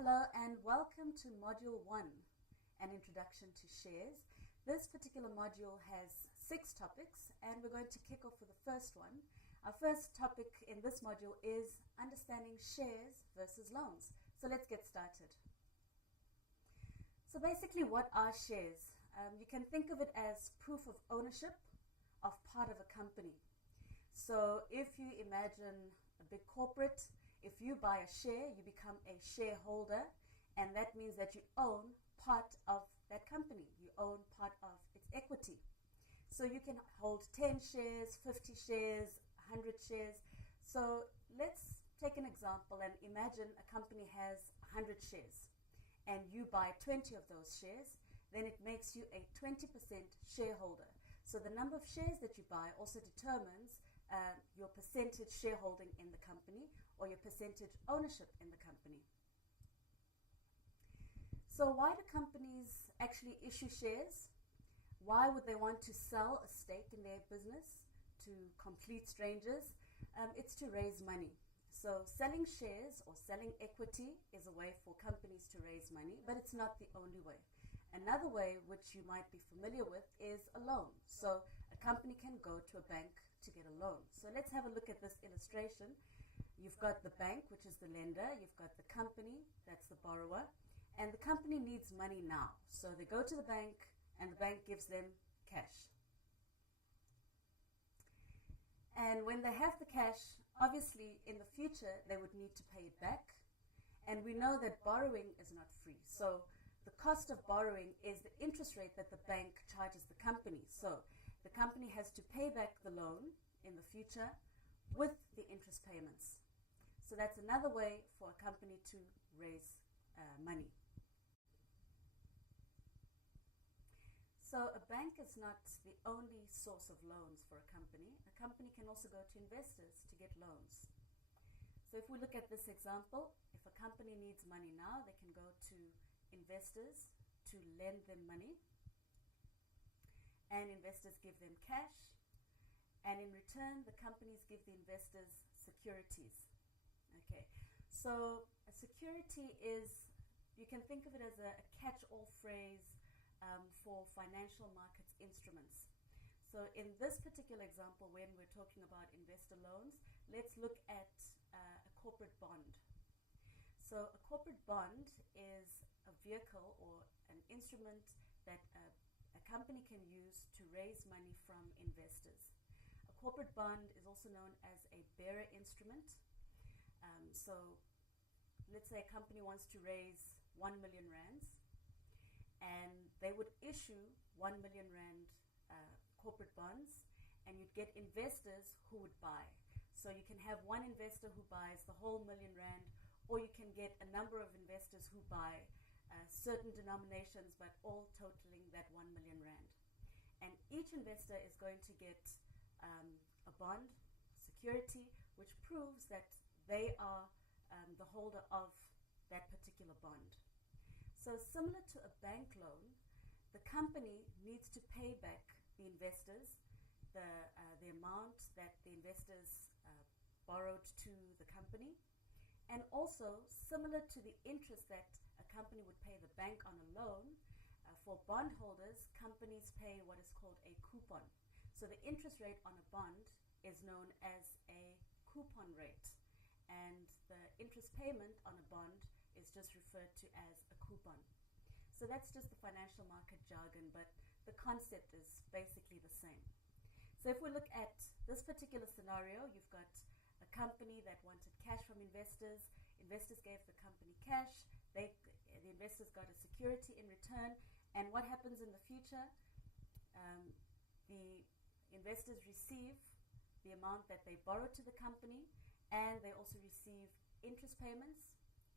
Hello and welcome to Module 1, an introduction to shares. This particular module has 6 topics and we're going to kick off with the first one. Our first topic in this module is understanding shares versus loans. So let's get started. So basically, what are shares? You can think of it as proof of ownership of part of a company. So if you imagine a big corporate, if you buy a share, you become a shareholder, and that means that you own part of that company. You own part of its equity. So you can hold 10 shares, 50 shares, 100 shares. So let's take an example and imagine a company has 100 shares and you buy 20 of those shares, then it makes you a 20% shareholder. So the number of shares that you buy also determines your percentage shareholding in the company or your percentage ownership in the company. So why do companies actually issue shares? Why would they want to sell a stake in their business to complete strangers? It's to raise money. So selling shares or selling equity is a way for companies to raise money, but it's not the only way. Another way, which you might be familiar with, is a loan. So a company can go to a bank to get a loan. So let's have a look at this illustration. You've got the bank, which is the lender. You've got the company, that's the borrower. And the company needs money now. So they go to the bank and the bank gives them cash. And when they have the cash, obviously in the future they would need to pay it back. And we know that borrowing is not free. So the cost of borrowing is the interest rate that the bank charges the company. So the company has to pay back the loan in the future with the interest payments. So that's another way for a company to raise money. So a bank is not the only source of loans for a company. A company can also go to investors to get loans. So if we look at this example, if a company needs money now, they can go to investors to lend them money. And investors give them cash, and in return the companies give the investors securities. Okay, so a security is, you can think of it as a catch-all phrase for financial markets instruments. So in this particular example, when we're talking about investor loans, let's look at a corporate bond. So a corporate bond is a vehicle or an instrument that a company can use to raise money from investors. A corporate bond is also known as a bearer instrument. So let's say a company wants to raise 1 million rands and they would issue 1 million rand corporate bonds, and you'd get investors who would buy. So you can have one investor who buys the whole million rand, or you can get a number of investors who buy certain denominations, but all totaling that 1 million rand. And each investor is going to get a bond, security, which proves that they are the holder of that particular bond. So similar to a bank loan, the company needs to pay back the investors the amount that the investors borrowed to the company. And also, similar to the interest that a company would pay the bank on a loan, for bondholders, companies pay what is called a coupon. So the interest rate on a bond is known as a coupon rate, and the interest payment on a bond is just referred to as a coupon. So that's just the financial market jargon, but the concept is basically the same. So if we look at this particular scenario, you've got a company that wanted cash from investors. Investors gave the company cash. The investors got a security in return. And what happens in the future? The investors receive the amount that they borrowed to the company, and they also receive interest payments.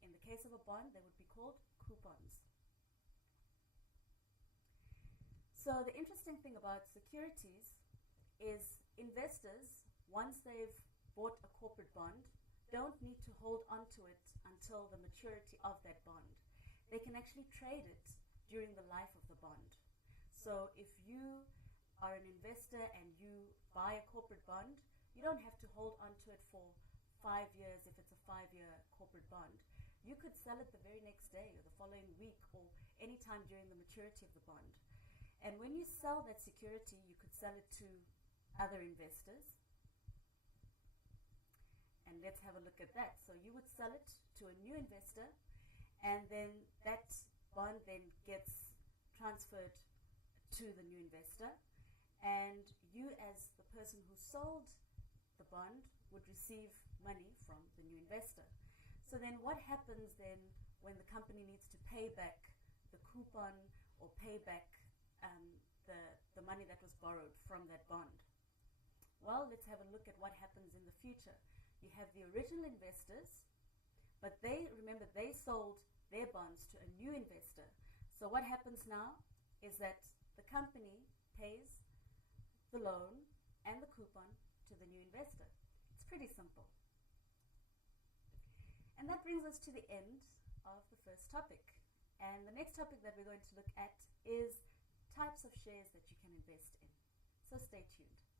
In the case of a bond, they would be called coupons. So the interesting thing about securities is investors, once they've bought a corporate bond, don't need to hold onto it until the maturity of that bond. They can actually trade it during the life of the bond. So if you are an investor and you buy a corporate bond, you don't have to hold onto it for 5 years if it's a 5-year corporate bond. You could sell it the very next day or the following week or any time during the maturity of the bond. And when you sell that security, you could sell it to other investors. And let's have a look at that. So you would sell it to a new investor, and then that bond then gets transferred to the new investor, and you as the person who sold the bond would receive money from the new investor. So then what happens then when the company needs to pay back the coupon or pay back the money that was borrowed from that bond? Well, let's have a look at what happens in the future. You have the original investors, but remember, they sold their bonds to a new investor. So what happens now is that the company pays the loan and the coupon to the new investor. It's pretty simple. And that brings us to the end of the first topic. And the next topic that we're going to look at is types of shares that you can invest in. So stay tuned.